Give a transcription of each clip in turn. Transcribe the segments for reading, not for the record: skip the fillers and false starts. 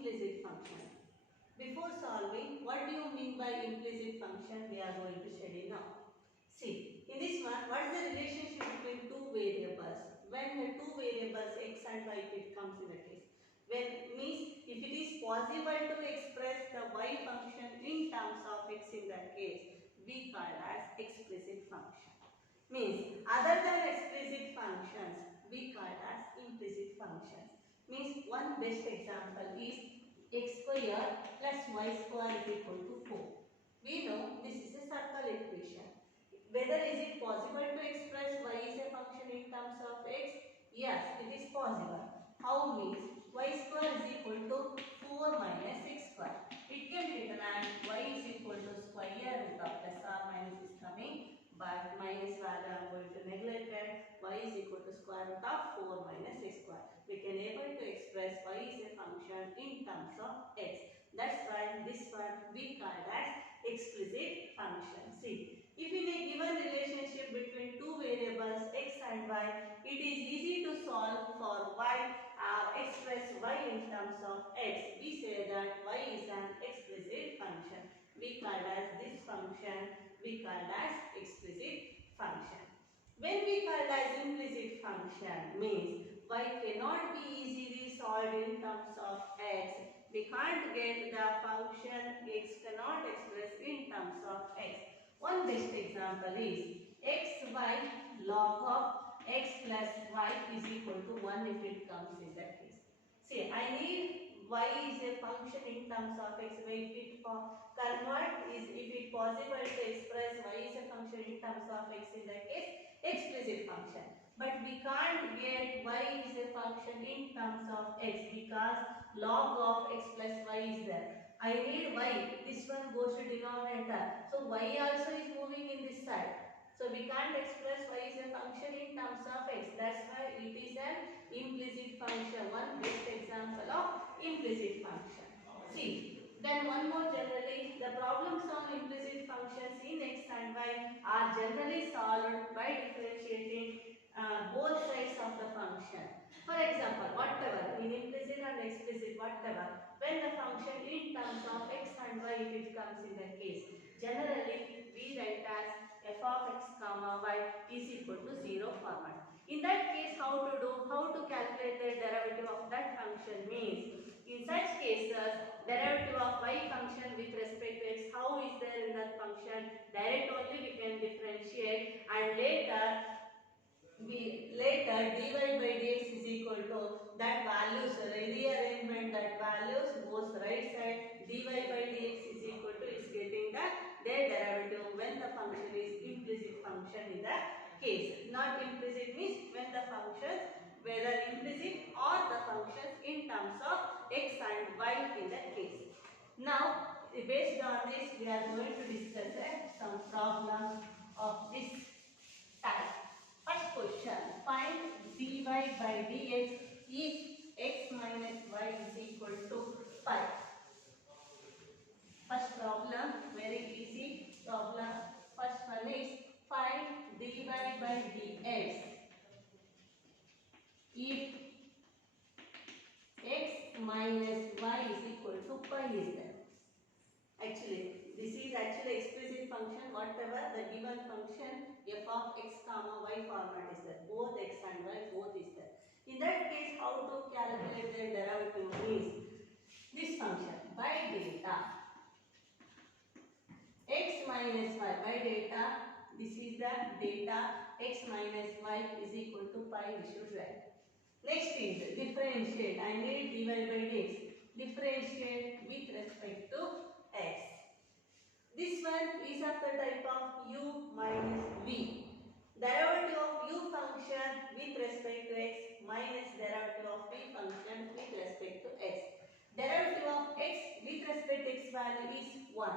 implicit function. Before solving, what do you mean by implicit function? We are going to study now. See, in this one, what is the relationship between two variables? When the two variables x and y, it comes in the case. When means if it is possible to express the y function in terms of x in that case, we call as explicit function. Means other than explicit functions, we call as implicit functions. Means one best example is x square plus y square is equal to 4. We know this is a circle equation. Whether is it possible to express y is a function in terms of x? Yes, it is possible. How means y square is equal to 4 minus x square. It can be written as y is equal to square root of plus or minus is coming, but minus value I am going to neglect it. Y is equal to square root of 4 minus x square. We can able to express y is a function in terms of x. That's why this one we call as explicit function. See, if in a given relationship between two variables x and y, it is easy to solve for y or express y in terms of x. We say that y is an explicit function. We call as this function, we call as explicit function. When we call as implicit function means y cannot be easily solved in terms of x. We can't get the function x cannot express in terms of x. One best example is xy log of x plus y is equal to 1 if it comes in that case. See, I need y is a function in terms of x. If it convert is if it possible to express y is a function in terms of x in that case, explicit function. But we can't get y is a function in terms of x because log of x plus y is there. I need y, this one goes to denominator. So y also is moving in this side. So we can't express y is a function in terms of x. That's why it is an implicit function. One best example of implicit function. See, then one more generally, the problems on implicit functions in x and y are generally solved by differentiating both sides of the function. For example, whatever, in implicit and explicit, whatever, when the function in terms of x and y, if it comes in the case, generally we write as f of x comma y is equal to 0 format. In that case, how to calculate the derivative of that function means, in such cases, derivative of y function with respect to x, how is there in that function? Direct only we can differentiate, and later dy by dx is equal to that values rearrangement, that values goes right side, dy by dx is equal to is getting their derivative when the function is implicit function in the case. Not implicit means when the functions whether implicit or the functions in terms of x and y in the case. Now based on this we are going to discuss some problems of this type. First question, find dy by dx if x minus y is equal to pi. First problem, very easy problem. First one is find dy by dx if x minus y is equal to pi is there. Actually, this is actually explicit function. Whatever the given function f of x comma y format is there. Both x and y both is there. In that case, how to calculate the derivative is this function by data x minus y by data. This is the data x minus y is equal to pi. We should write. Next is differentiate. I need dy by dx. Differentiate with respect to x. This one is of the type of u minus v. Derivative of u function with respect to x minus derivative of v function with respect to x. Derivative of x with respect to x value is 1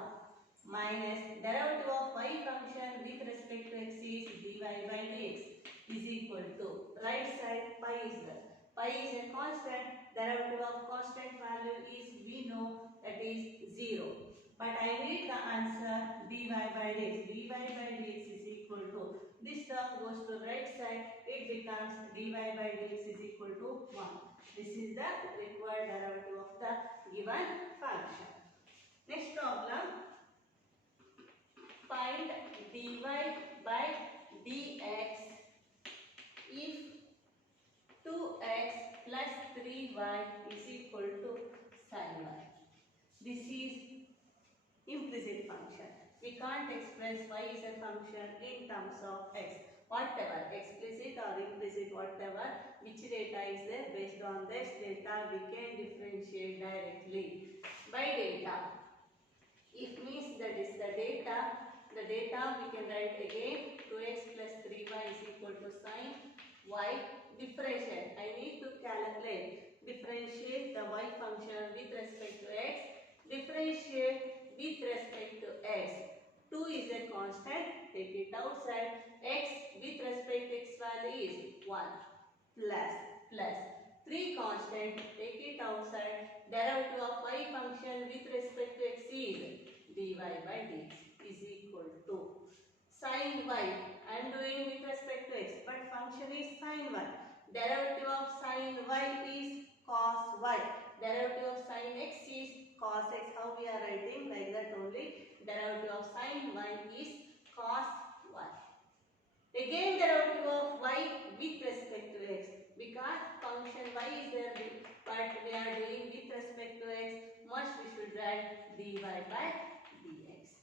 minus derivative of y function with respect to x is dy by dx is equal to right side pi is there. Pi is a constant, derivative of constant value is we know that is 0. But I need the answer dy by dx. Dy by dx is equal to This term goes to right side, it becomes dy by dx is equal to 1. This is the required derivative of the given function. Next problem, find dy by dx if 2x plus 3y is equal to sin y. This is implicit function. We can't express y is a function in terms of x. Whatever, explicit or implicit, whatever, which data is there, based on this data we can differentiate directly by data. It means that is the data we can write again 2x plus 3y is equal to sin y. Differentiate, I need to differentiate the y function with respect to x. Differentiate with respect to x. 2 is a constant, take it outside. X with respect to x value is 1 plus 3 constant, take it outside. Derivative of y function with respect to x is dy by dx is equal to sin y. I am doing with respect to x, but function is sin y. Derivative of sin y is cos y. Derivative of sin x is cos x. How we are writing? Like that only. Derivative of sin y is cos y. Again derivative of y with respect to x. Because function y is there, but we are doing with respect to x. Must we should write dy by dx.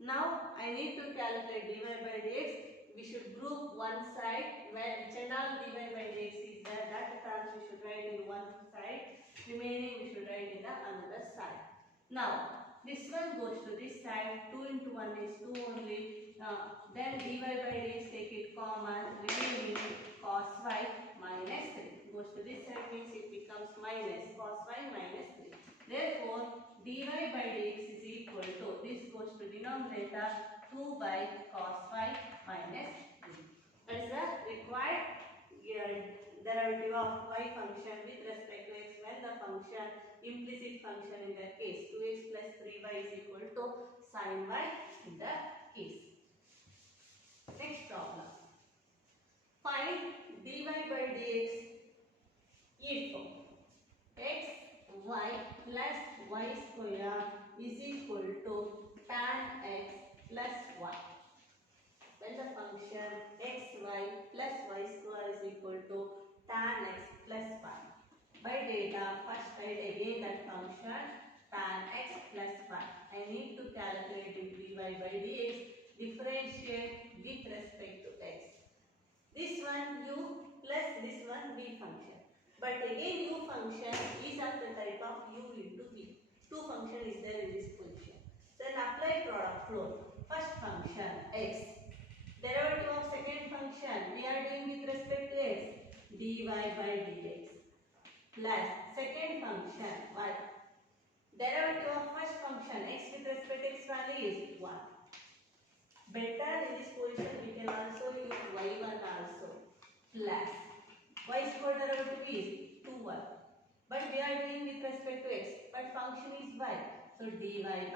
Now I need to calculate dy by dx. We should group one side where which and all dy by dx is there. That terms we should write in one side. Remaining we should write in the another side. Now this one goes to this side. 2 into 1 is 2 only. Then dy by dx, take it common. Remaining cos y minus 3 goes to this side, means it becomes minus cos y minus 3. Therefore dy by dx is equal to, this goes to denominator, 2 by cos y minus 3. That is the required derivative of y function with respect to x when the function, implicit function in the case, 2x plus 3y is equal to sin y in the case. Next problem. Find dy by dx if x y plus y square is equal to tan x plus y. When the function xy plus y square is equal to tan x plus y. By data, first write again that function tan x plus y. I need to calculate dy by dx. Differentiate with respect to x. This one u plus this one v function. But again u function is of the type of u into v. Two function is there in this position. Then apply product flow. First function x. Derivative of second function we are doing with respect to x. Dy by dx. Plus second function y. Derivative of first function x with respect to x value is 1. Better in this position we can also use y1 also. Plus y square derivative is 2y. But we are doing with respect to x. But function is y. So dy by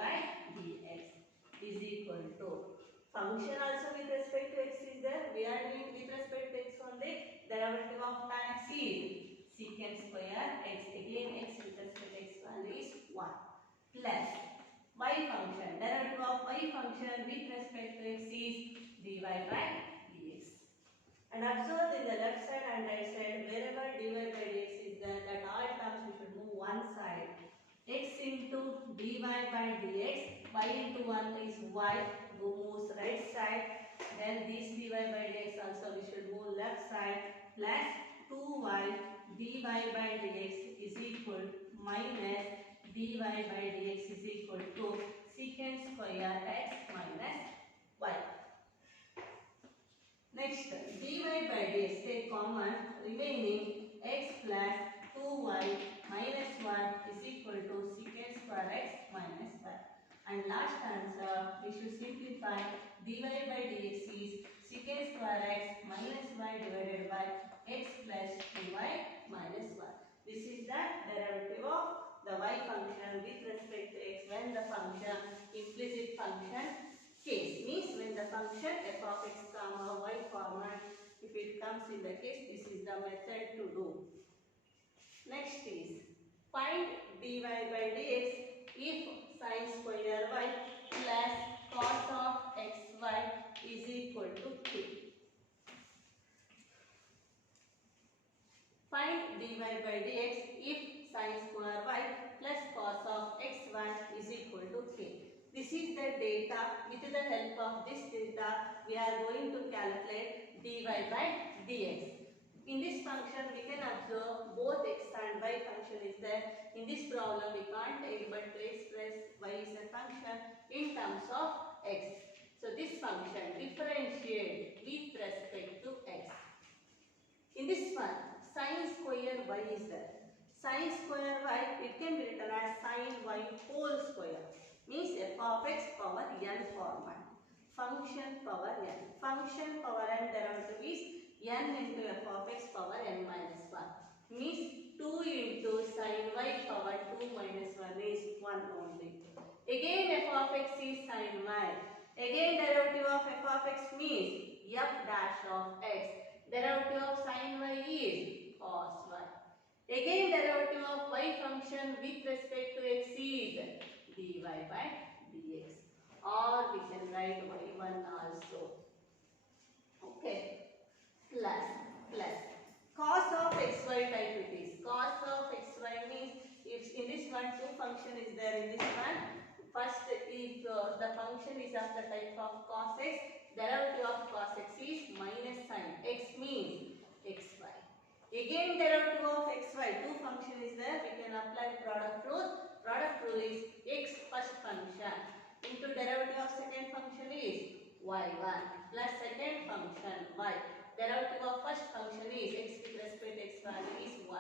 dx is equal to, function also with respect to x is there. We are doing with respect to x only. Derivative of tan x is secant square x. Again x with respect to x value is 1. Plus y function. Derivative of y function with respect to x is dy by dx. And observe in the left side and right side, wherever dy by dx is there, that all terms we should move one side. X into dy by dx, y into 1 is y, moves right side. Then this dy by dx also we should move left side, plus 2y dy by dx is equal minus dy by dx is equal to secant square x minus y. Next, dy by dx, take common, remaining x plus 2y minus 1 is equal to secant square x minus y. And last answer, we should simplify dy by dx is secant square x minus y divided by x plus 2y minus 1. This is the derivative of the y function with respect to x when the function, implicit function case, means when the function f of x comma y format, if it comes in the case, this is the method to do. Next is find dy by dx if sin square y plus cos of xy is equal to k. Find dy by dx if sin square y plus cos of xy is equal to k. This is the data. With the help of this data, we are going to calculate dy by dx. In this function, we can observe both x and y function is there. In this problem, we can't able to express y is a function in terms of x. So this function differentiate with respect to x. In this one, sin square y is there. Sin square y, it can be written as sin y whole square. Means f of x power n format. Function power n. Function power n derivative is n into f of x power n minus 1. Means 2 into sin y power 2 minus 1 is 1 only. Again f of x is sin y. Again derivative of f of x means f dash of x. Derivative of sin y is cos y. Again derivative of y function with respect to x is dy by dx. Or we can write y1 also. Okay. Plus. Cos of xy type it is. Cos of xy means if in this one two function is there in this one. First if the function is of the type of cos x, derivative of cos x is minus sin x means xy. Again derivative of xy, two function is there, we can apply product rule. Product rule is x first function into derivative of second function is y1 plus second function y. Derivative of first function is x with respect to x value is 1.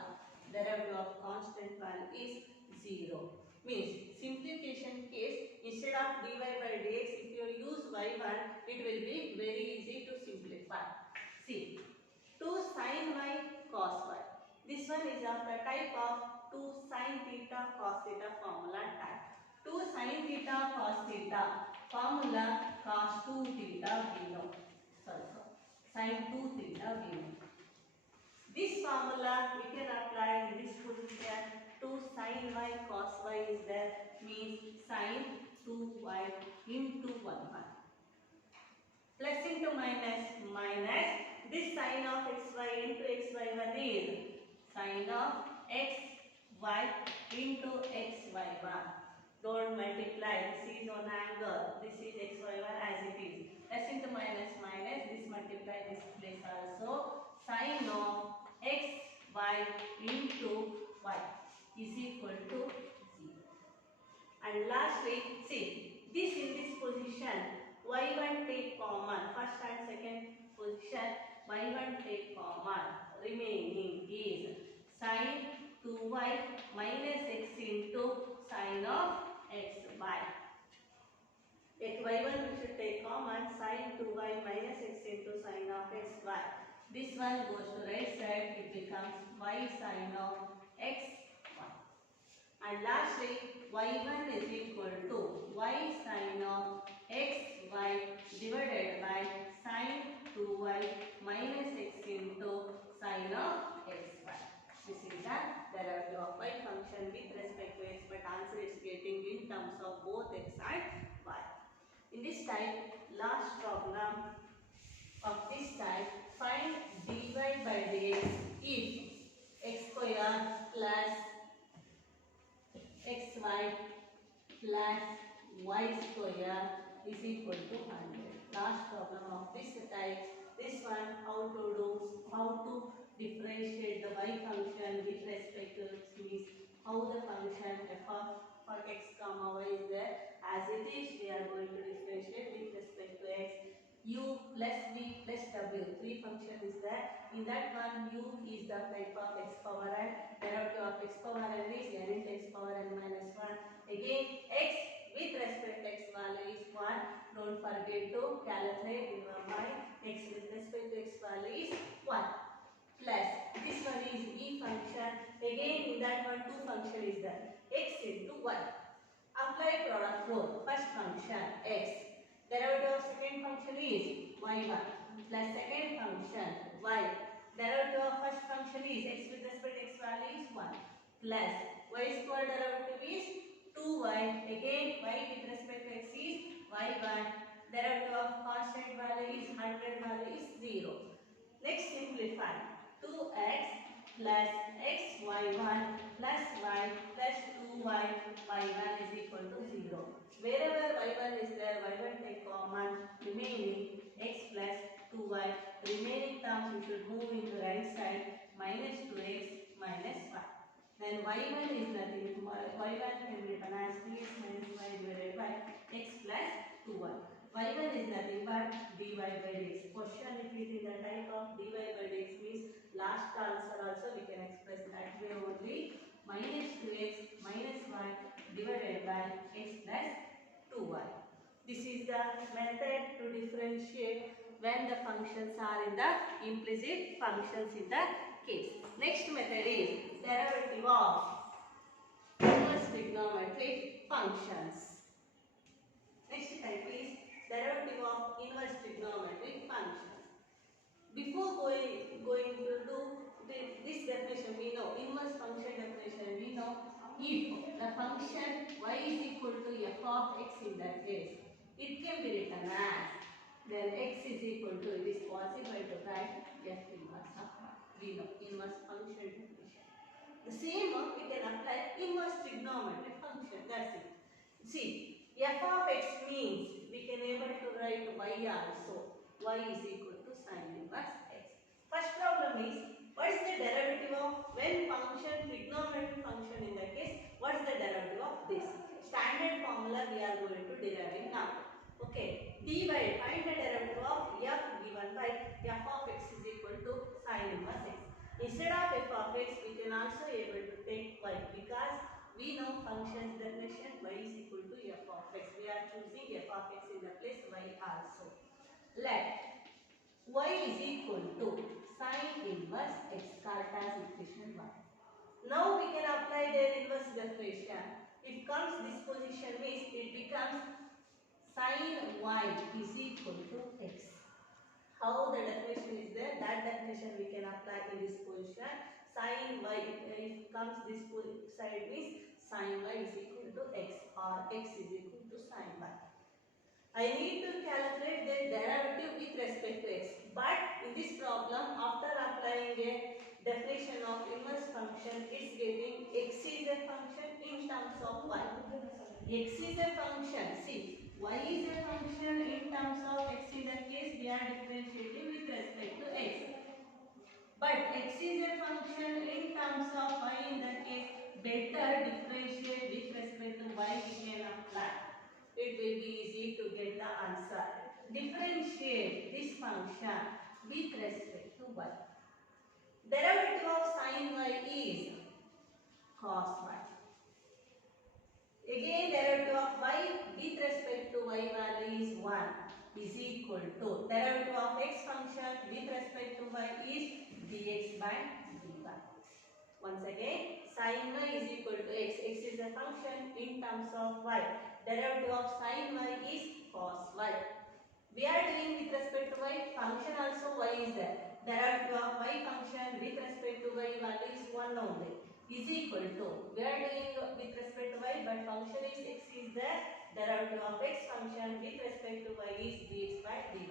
Derivative of constant value is 0. Means simplification case, instead of dy by dx, if you use y1, it will be very easy to simplify. See, 2 sin y cos y. This one is of the type of 2 sin theta cos theta formula type. 2 sin theta cos theta formula cos 2 theta we know. Sorry. Sin 2 theta we know. This formula we can apply in this position. 2 sin y cos y is there, means sin 2y into 1. Plus into minus this sin of xy into xy1 is sin of xy into xy1. Don't multiply, this is on angle, this is xy1 as it is. Plus into minus, this multiply this place also. Sin of xy into y is equal to 0. And lastly, see, this in this position, y1 take common, first and second position, y1 take common, remaining is sin 2y minus x into sin of xy. At y1 we should take common, sin 2y minus x into sin of xy. This one goes to right side, it becomes y sin of xy. And lastly, y1 is equal to y sin of xy divided by sin 2y minus x into sin of xy. This is the derivative of y function with respect to x, but answer is getting in terms of both x and y. In this type, last problem of this type, find dy by dx if x square plus xy plus y square is equal to 100. Last problem of this type. This one, how to differentiate the y function with respect to x, means how the function f of x comma y is there. As it is, we are going to differentiate with respect to x. U plus v plus w, three function is there. In that one, u is the type of x power n. Derivative of x power n is n into x power n minus 1. Again, x with respect to x value is 1. Don't forget to calculate in your mind. X with respect to x value is 1. Plus, this one is v function. Again, in that one, two function is there. X into 1. Apply product rule. First function x. Derivative of second function is y1 plus second function y. Derivative of first function is x with respect to x value is 1 plus y square derivative is 2y. Again y with respect to x is y1. Derivative of constant value is 100 value is 0. Let's simplify. 2x plus xy1 plus y plus 2y y1 is equal to 0. Wherever y1 is there, y1 take common, remaining x plus 2y. Remaining terms you should move into right side, minus 2x minus 5. Then y1 is nothing, y1 can be written as 3x minus y divided by x plus 2y. y1 is nothing but dy by dx. Question if it is in the type of dy by dx means last answer also we can express that way only, minus 2x minus y divided by x plus 2y. This is the method to differentiate when the functions are in the implicit functions in the case. Next method is derivative of inverse trigonometric functions. Next type is derivative of inverse trigonometric functions. Before going to do this definition, we know inverse function definition. We know if the function y is equal to f of x in that case, it can be written as then x is equal to, it is possible to write f inverse of y. We know inverse function definition. The same we can apply inverse trigonometric function. That's it. See, f of x means we can able to write y also. Y is equal to sin inverse x. First problem is, what is the derivative of when function trigonometric function in the case? What is the derivative of this? Standard formula we are going to derive now. Okay, dy, find the derivative of f given by f of x is equal to sin inverse x. Instead of f of x, we can also able to take y because we know function's definition y is equal to f of x. We are choosing f of x in the place y also. Let y is equal to sin inverse x, called as equation 1. Now we can apply their inverse definition. If comes this position means it becomes sin y is equal to x. How the definition is there? That definition we can apply in this position. Sin y, if comes this side means sin y is equal to x or x is equal to sin y. I need to calculate the derivative with respect to x. But in this problem, after applying a definition of inverse function, it's getting x is a function in terms of y. X is a function. See, y is a function in terms of x. In that case, we are differentiating with respect to x. But x is a function in terms of y. In that case, better differentiate with respect to y we can apply. It will be easy to get the answer. Differentiate this function with respect to y. Derivative of sin y is cos y. Again, derivative of y with respect to y value is 1 is equal to derivative of x function with respect to y is dx by dy. Once again, sin y is equal to x. X is a function in terms of y. Derivative of sin y is cos y. We are doing with respect to y, function also y is there. Derivative of y function with respect to y value is 1 only is equal to, we are doing with respect to y but function is x is there. Derivative of x function with respect to y is dx by dy.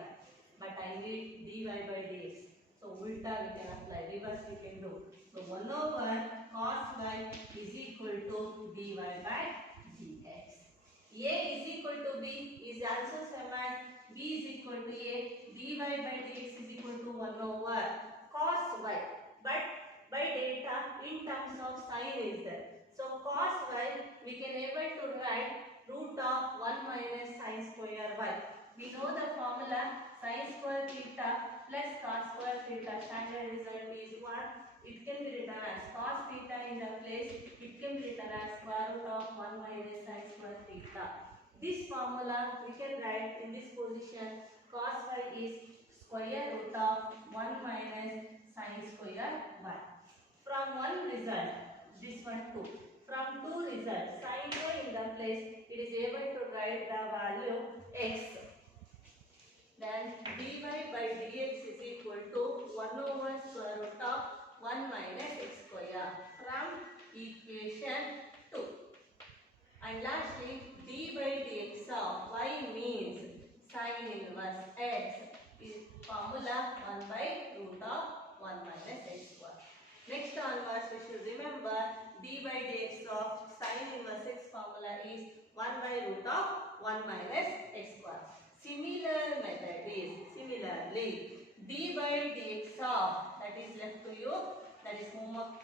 But I need dy by dx. So ulta we can apply, reverse we can do. So 1 over cos y is equal to dy by dx. A is equal to b is also same as b is equal to a. Dy by dx is equal to 1 over cos y. But by data in terms of sin is there. So cos y we can able to write root of 1 minus sin square y. We know the formula sin square theta plus cos square theta. Standard result is 1. It can be written as cos theta in the place. It can be written as square root of 1 minus sin square theta. This formula we can write in this position. Cos y is square root of 1 minus sin square y. From one result, this one 2. From two results, sin y in the place, it is able to write the value x. then dy by dx is equal to 1 over square root of 1 minus x square from equation 2. And lastly, d by dx of y means sin inverse x is formula 1 by root of 1 minus x square. Next onwards, we should remember d by dx of sin inverse x formula is 1 by root of 1 minus x square. Similarly, d by dx of, that is left to you, that is homework.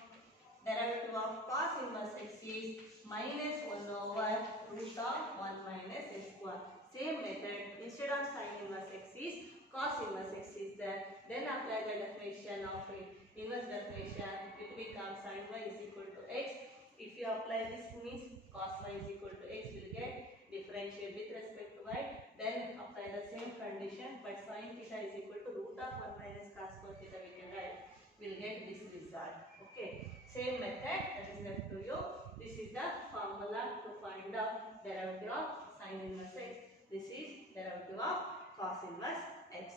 Derivative of cos inverse x is minus 1 over root of 1 minus x square. Same method, instead of sin inverse x is cos inverse x is there. Then apply the definition of it. Inverse definition, it becomes sin y is equal to x. If you apply this means cos y is equal to x, will get differentiate with respect to y. Then apply the same condition, but sin theta is equal to root of 1 minus cos square theta we can write. Will get this result. Okay. Same method, that is left to you. This is the formula to find out derivative of sin inverse x. This is derivative of cos inverse x.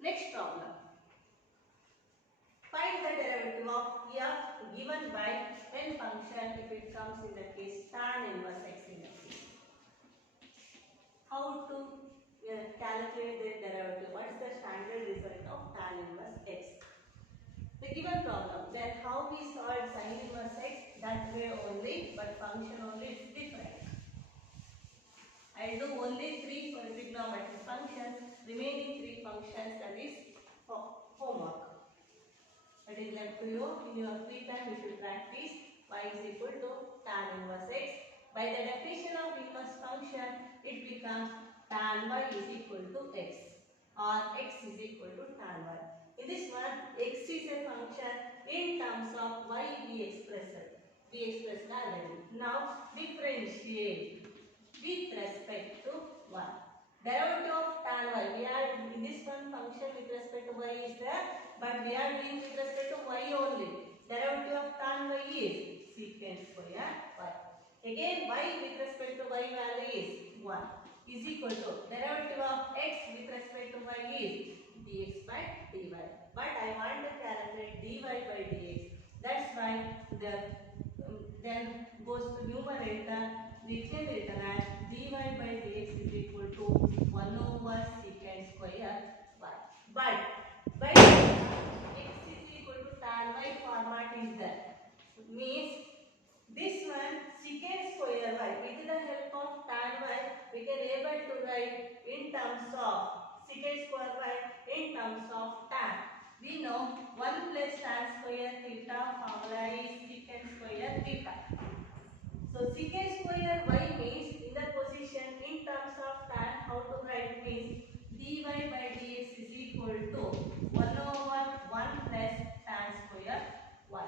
Next problem. Find the derivative of f given by n function if it comes in the case tan inverse x in the case. How to calculate the derivative? What is the standard result of tan inverse x? The given problem, then how we solve sin inverse x? That way only, but function only is different. I will do only 3 for trigonometric functions, remaining 3 functions, that is homework. That is left to you. In your free time you should practice y is equal to tan inverse x. By the definition of inverse function, it becomes tan y is equal to x, or x is equal to tan y. In this one, x is a function in terms of y we expressed already. Now differentiate with respect to y. Derivative of tan y. We are in this one function with respect to y is there, but we are doing with respect to y only. Derivative of tan y is secant square y. Again, y with respect to y value is 1 is equal to derivative of x with respect to y is dx by dy. But I want to calculate dy by dx. That's why the then goes to numerator. We can written as dy by dx is equal to 1 over secant square y. But by x is equal to tan y format is there. Means this one secant square y, with the help of tan y, we can able to write in terms of secant square y in terms of tan. We know 1 plus tan square theta formula is secant square theta. So secant square y means in the position in terms of tan, how to write means dy by dx is equal to 1 over 1 plus tan square y.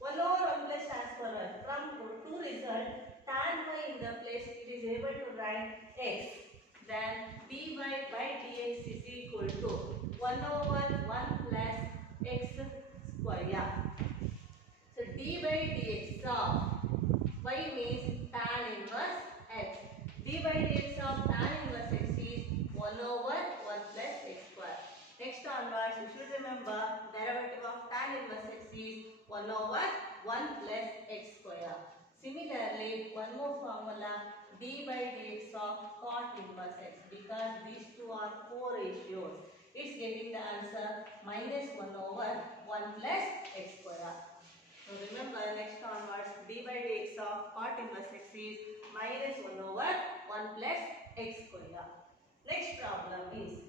1 over 1 plus tan square y. From two result, tan y in the place it is able to write x. Then dy by dx is equal to 1 over 1 plus x square. So d by dx of y means tan inverse x. d by dx of tan inverse x is 1 over 1 plus x square. Next onwards, you should remember derivative of tan inverse x is 1 over 1 plus x square. Similarly, one more formula, d by dx of cot inverse x, because these two are co-ratios. It's getting the answer minus 1 over 1 plus x square. So remember, next onwards, d by dx of cot inverse x is minus 1 over 1 plus x square. Next problem is,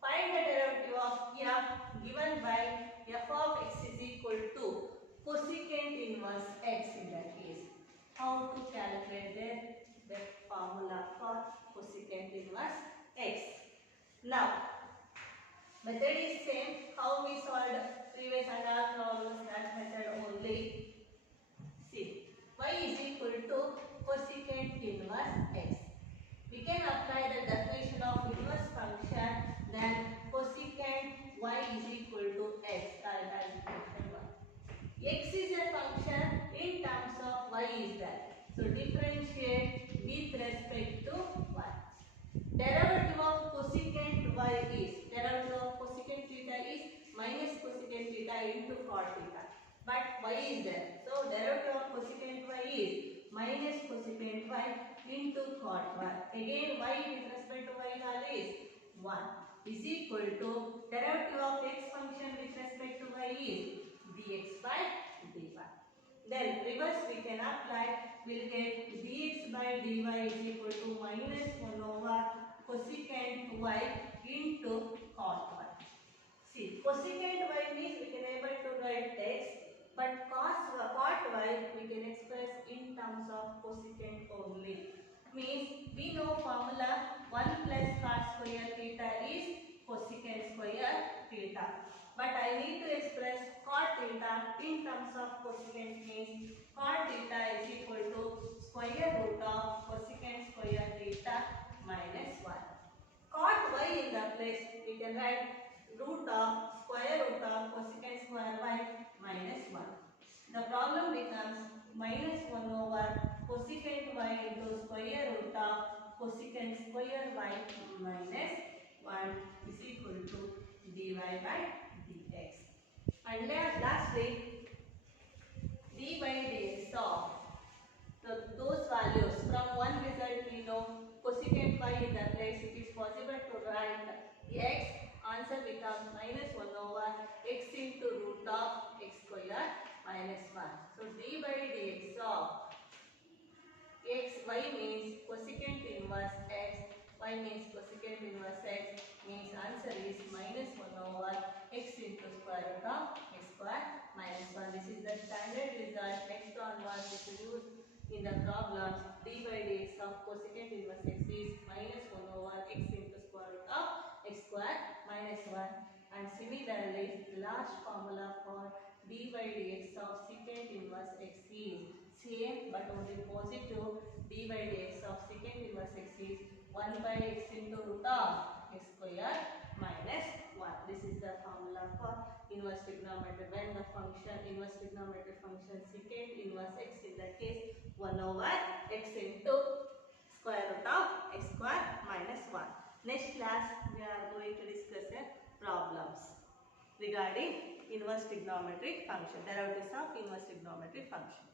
find the derivative of f given by f of x is equal to cosecant inverse x in that case. How to calculate the formula for cosecant inverse x. Now, method is same. How we solved previous and all problems, that method only. See, y is equal to cosecant inverse x. We can apply the definition of inverse function. Then cosecant y is equal to x. As equation 1. X is a function in terms of y is there. So differentiate with respect to y. Derivative of cosecant y is is there. So derivative of cosecant y is minus cosecant y into cot y. Again y with respect to y value is 1 is equal to derivative of x function with respect to y is dx by dy. Then reverse we can apply, we'll get dx by dy is equal to minus 1 over cosecant y into cot y. See, cosecant y means we can able to write x, but cot y we can express in terms of cosecant only. Means we know formula 1 plus cot square theta is cosecant square theta. But I need to express cot theta in terms of cosecant, means cot theta is equal to square root of cosecant square theta minus 1. Cot y in the place we can write root of square root of cosecant square y minus 1. The problem becomes minus 1 over cosecant y into square root of cosecant square y minus 1 is equal to dy by dx. And lastly, dy by dx of those values. From one result we know cosecant y in the place, it is possible to write x. Answer becomes minus 1 over x into root of x square minus 1. So d by dx of x, y means cosecant inverse x, y means cosecant inverse x, means answer is minus 1 over x into square root of x square minus 1. This is the standard result. Next onwards if you use in the problems, d by dx of cosecant inverse x is minus 1 over x into square root of x square minus 1. And similarly, the last formula for d by dx of secant inverse x is same but only positive. D by dx of secant inverse x is 1 by x into root of x square minus 1. This is the formula for inverse trigonometry, when the function inverse trigonometry function secant inverse x, in the case 1 over x into square root of x square minus 1. Next class we are going to discuss problems regarding inverse trigonometric function, derivatives of inverse trigonometric function.